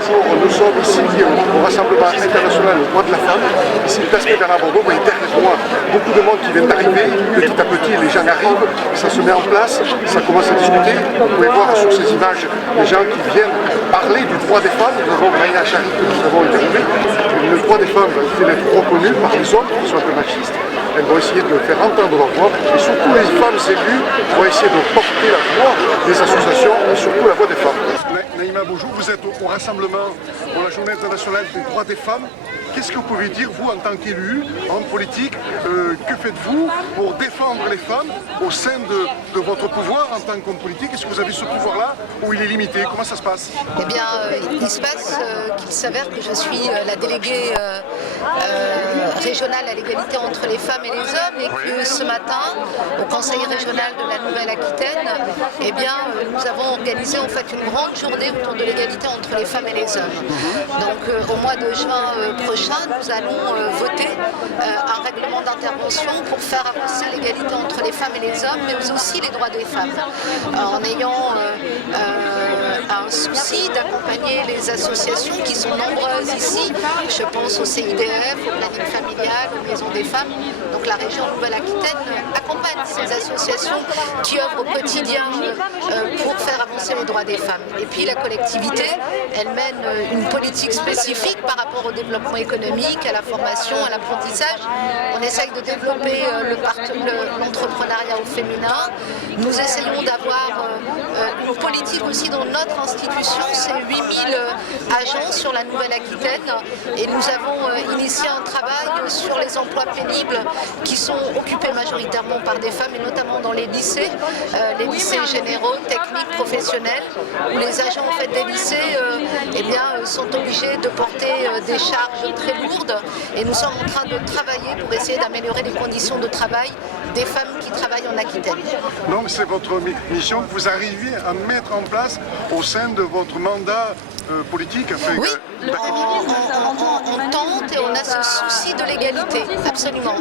bonjour, nous sommes ici au Rassemblement international au droit de la femme, ici place Bernard Bordeaux. Vous voyez derrière moi beaucoup de monde qui vient d'arriver, petit à petit les gens arrivent, ça se met en place, ça commence à discuter. Vous pouvez voir sur ces images les gens qui viennent parler du droit des femmes. Nous avons Maïna Achari que nous avons interviewé. Le droit des femmes va être reconnu par les hommes qui sont un peu machistes. Elles vont essayer de faire entendre leur voix et surtout les femmes élues vont essayer de porter la voix des associations et surtout la voie des femmes. Naïma, bonjour, vous êtes au rassemblement pour la Journée internationale des droits des femmes. Qu'est-ce que vous pouvez dire, vous, en tant qu'élu, en politique, que faites-vous pour défendre les femmes au sein de votre pouvoir en tant qu'homme politique? Est-ce que vous avez ce pouvoir-là ou il est limité? Comment ça se passe? Eh bien, il se passe qu'il s'avère que je suis la déléguée régionale à l'égalité entre les femmes et les hommes et que ce matin, au Conseil régional de la Nouvelle-Aquitaine, eh bien, nous avons organisé en fait une grande journée autour de l'égalité entre les femmes et les hommes. Donc, au mois de juin prochain, nous allons voter un règlement d'intervention pour faire avancer l'égalité entre les femmes et les hommes, mais aussi les droits des femmes, en ayant un souci d'accompagner les associations qui sont nombreuses ici. Je pense au CIDF, au planning familial, aux maisons des femmes. Donc la région Nouvelle-Aquitaine accompagne ces associations qui œuvrent au quotidien pour faire avancer les droits des femmes. Et puis la collectivité, elle mène une politique spécifique par rapport au développement économique, à la formation, à l'apprentissage. On essaye de développer l'entrepreneuriat au féminin. Nous essayons d'avoir une politique aussi dans notre institution, c'est 8000 agents sur la Nouvelle-Aquitaine et nous avons initié un travail sur les emplois pénibles qui sont occupés majoritairement par des femmes et notamment dans les lycées généraux, techniques, professionnels, où les agents en fait, des lycées eh bien, sont obligés de porter des charges très lourdes et nous sommes en train de travailler pour essayer d'améliorer les conditions de travail des femmes qui travaillent en Aquitaine. Non, mais c'est votre mission que vous arrivez à mettre en place au sein de votre mandat politique. Oui, on tente et on a ce souci de l'égalité, absolument.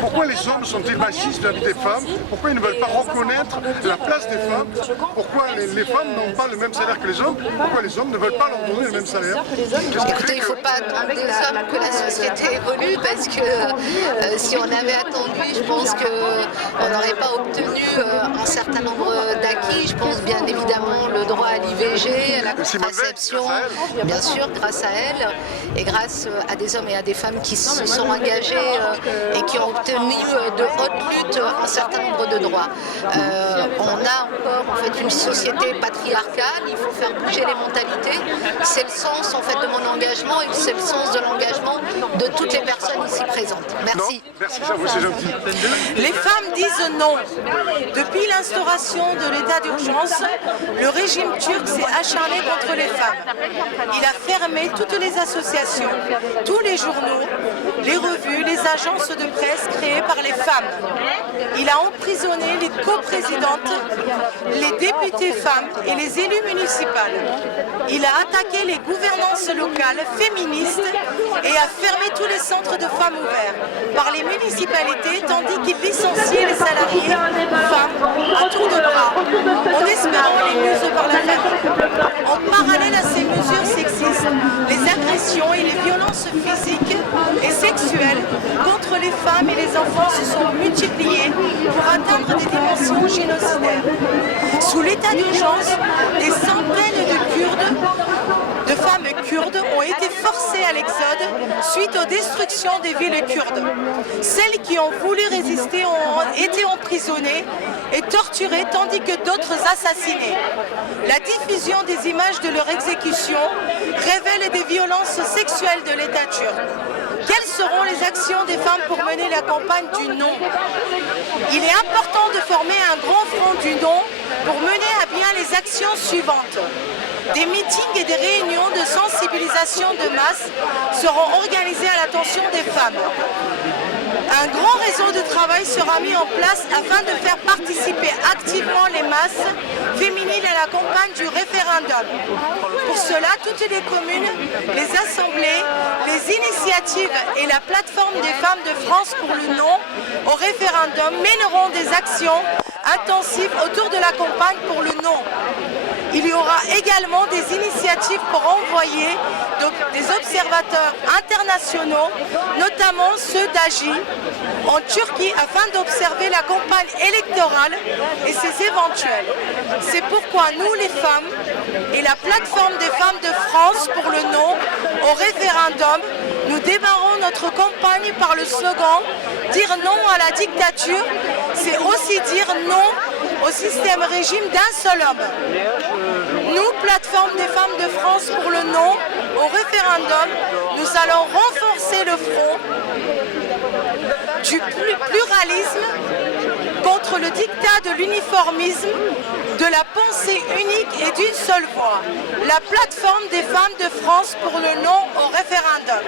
Pourquoi les hommes sont-ils machistes vis-à-vis des femmes? Pourquoi ils ne veulent pas reconnaître la place des femmes? Pourquoi les femmes n'ont pas le même salaire que les hommes? Pourquoi les hommes ne veulent pas leur donner le même salaire? Écoutez, il ne faut pas attendre des hommes que la société évolue parce que si on avait attendu, je pense qu'on n'aurait pas obtenu un certain nombre d'acquis. Je pense bien évidemment le droit à l'IVG, à la contraception, bien sûr, grâce à elle et grâce à des hommes et à des femmes qui se sont engagés et qui ont obtenu de haute lutte un certain nombre de droits. On a encore en fait une société patriarcale, il faut faire bouger les mentalités. C'est le sens en fait de mon engagement et c'est le sens de l'engagement de toutes les personnes ici présentes. Merci. Non, merci à vous, c'est gentil. Les femmes disent non. Depuis l'instauration de l'état d'urgence, le régime turc s'est acharné contre les femmes. Il a fermé toutes les associations, tous les journaux, les revues, les agences de presse créées par les femmes. Il a emprisonné les coprésidentes, les députés femmes et les élus municipaux. Il a attaqué les gouvernances locales féministes et a fermé tous les centres de femmes ouverts par les municipalités, tandis qu'il licenciait les salariés femmes à tour de bras, en espérant les mieux par la famille. En parallèle à ces mesures sexistes, les agressions et les violences physiques et sexuelles contre les femmes et les enfants se sont multipliées pour atteindre des dimensions génocidaires. Sous l'état d'urgence, des centaines de femmes kurdes ont été forcées à l'exode suite aux destructions des villes kurdes. Celles qui ont voulu résister ont été emprisonnées et torturées tandis que d'autres assassinées. La diffusion des images de leur exécution révèle des violences sexuelles de l'État turc. Quelles seront les actions des femmes pour mener la campagne du non? Il est important de former un grand front du non pour mener à bien les actions suivantes. Des meetings et des réunions de sensibilisation de masse seront organisés à l'attention des femmes. Un grand réseau de travail sera mis en place afin de faire participer activement les masses féminines à la campagne du référendum. Pour cela, toutes les communes, les assemblées, les initiatives et la plateforme des femmes de France pour le non au référendum mèneront des actions intensives autour de la campagne pour le non. Il y aura également des initiatives pour envoyer des observateurs internationaux, notamment ceux d'AGI, en Turquie afin d'observer la campagne électorale et ses éventuels. C'est pourquoi nous, les femmes, et la plateforme des femmes de France pour le non au référendum, nous démarrons notre campagne par le slogan « Dire non à la dictature », c'est aussi dire non au système régime d'un seul homme. Nous, plateforme des femmes de France pour le non au référendum, nous allons renforcer le front du pluralisme contre le dictat de l'uniformisme, de la pensée unique et d'une seule voix. La plateforme des femmes de France pour le non au référendum.